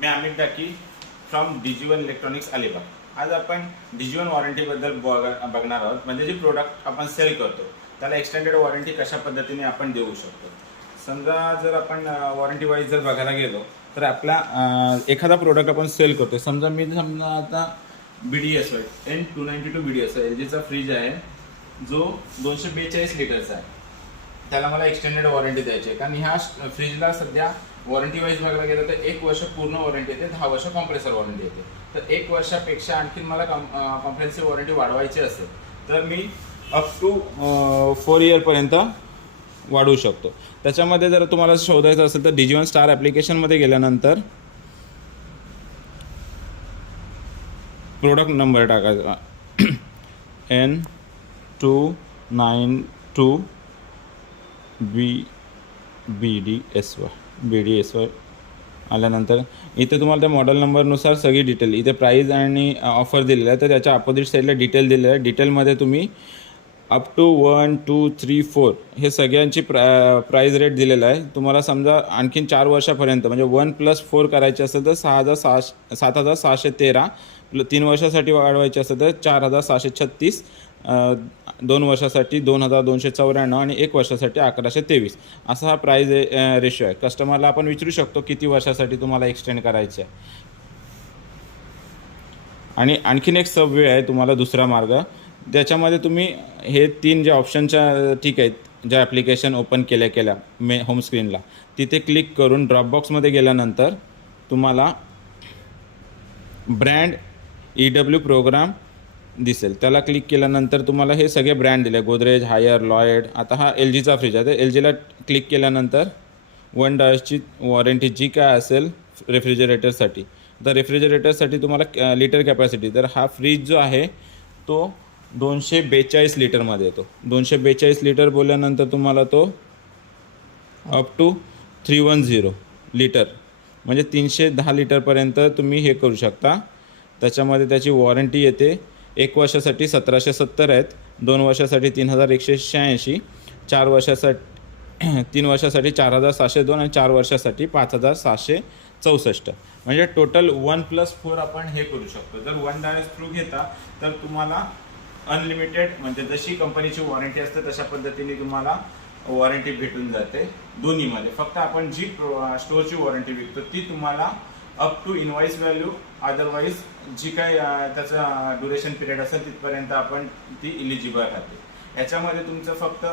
Me Amit Daki from DG1 electronics Alibag. आज आपण DG1 वॉरंटीबद्दल बघणार आहोत. म्हणजे जे प्रोडक्ट आपण सेल करतो त्याला एक्सटेंडेड वॉरंटी कशा पद्धतीने आपण देऊ शकतो. समजा जर आपण वॉरंटी वाईज जर बघायला गेलो तर आपला एखादा प्रोडक्ट आपण सेल करतो. समजा आता BDSY N292 BDSY LGचा फ्रीज आहे जो 242 लिटरचा आहे. त्याला मला एक्सटेंडेड वॉरंटी द्यायची आहे कारण ह्या फ्रीजला सध्या वॉरंटी वाईज बघायला गेलं तर 1 वर्ष पूर्ण वॉरंटी येते, 10 वर्ष कॉम्प्रेसर वॉरंटी येते. तर 1 वर्षापेक्षा आणखी मला कॉम्प्रेहेन्सिव्ह वॉरंटी वाढवायची असेल तर मी अप टू 4 इयरपर्यंत वाढवू शकतो. त्याच्यामध्ये जर तुम्हाला शोधायचं असेल तर DG1 स्टार ॲप्लिकेशनमध्ये गेल्यानंतर प्रोडक्ट नंबर टाकायचा N292 BDSY आल्यानंतर इथे तुम्हाला त्या मॉडेल नंबरनुसार सगळी डिटेल, इथे प्राईज आणि ऑफर दिलेलं आहे. तर त्याच्या अपोजिट साईडला डिटेल दिलेलं आहे. डिटेलमध्ये तुम्ही अप टू 1, 2, 3, 4 हे सगळ्यांची प्राईज रेट दिलेला आहे. तुम्हाला समजा आणखीन 4 वर्षापर्यंत म्हणजे 1+4 करायचे असेल तर 7,613, 3 वर्षासाठी वाढवायचे असेल तर 4,636, 2 वर्षासाठी 2,294 आणि 1 वर्षासाठी 1,123 असा हा प्राईज रेशो आहे. कस्टमरला आपण विचारू शकतो किती वर्षासाठी तुम्हाला एक्सटेंड करायचे आहे. आणि आणखीन एक सबवे आहे तुम्हाला दुसरा मार्ग. त्याच्यामध्ये तुम्ही हे 3 जे ऑप्शनच्या ठीक आहेत, ज्या ॲप्लिकेशन ओपन केल्या होम स्क्रीनला तिथे क्लिक करून ड्रॉपबॉक्समध्ये गेल्यानंतर तुम्हाला ब्रँड EW प्रोग्राम दिसेल. त्याला क्लिक केल्यानंतर तुम्हाला हे सगळे ब्रँड दिले, गोदरेज, हायर, लॉयड. आता हा LGचा फ्रीज आहे तर LGला क्लिक केल्यानंतर 1 डायची वॉरंटी जी काय असेल रेफ्रिजरेटरसाठी, तर रेफ्रिजरेटरसाठी तुम्हाला लिटर कॅपॅसिटी, तर हा फ्रीज जो आहे तो 242 लिटरमध्ये येतो. 242 लिटर बोलल्यानंतर तुम्हाला तो अप टू 310 लिटर म्हणजे 310 लिटरपर्यंत तुम्ही हे करू शकता. त्याच्यामध्ये त्याची वॉरंटी येते 1 वर्षासाठी 1,770 आहेत, 2 वर्षासाठी 3,186, 3 वर्षासाठी 4,702 आणि 4 वर्षासाठी 5,764. म्हणजे टोटल 1+4 आपण हे करू शकतो. जर 1 डायस थ्रू घेता तर तुम्हाला अनलिमिटेड म्हणजे जशी कंपनीची वॉरंटी असते तशा पद्धतीने तुम्हाला वॉरंटी भेटून जाते दोन्हीमध्ये. फक्त आपण जी स्टोअरची वॉरंटी विकतो ती तुम्हाला up to invoice value, otherwise जी काही त्याचा ड्युरेशन पिरियड असेल तिथपर्यंत आपण ती इलिजिबल राहते. याच्यामध्ये तुमचं फक्त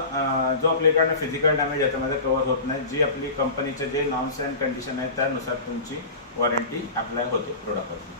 जो आपल्याकडनं फिजिकल डॅमेज याच्यामध्ये कव्हर होत नाही. जी आपली कंपनीचे जे नॉर्म्स अँड कंडिशन आहेत त्यानुसार तुमची वॉरंटी अप्लाय होते प्रोडक्टवरती.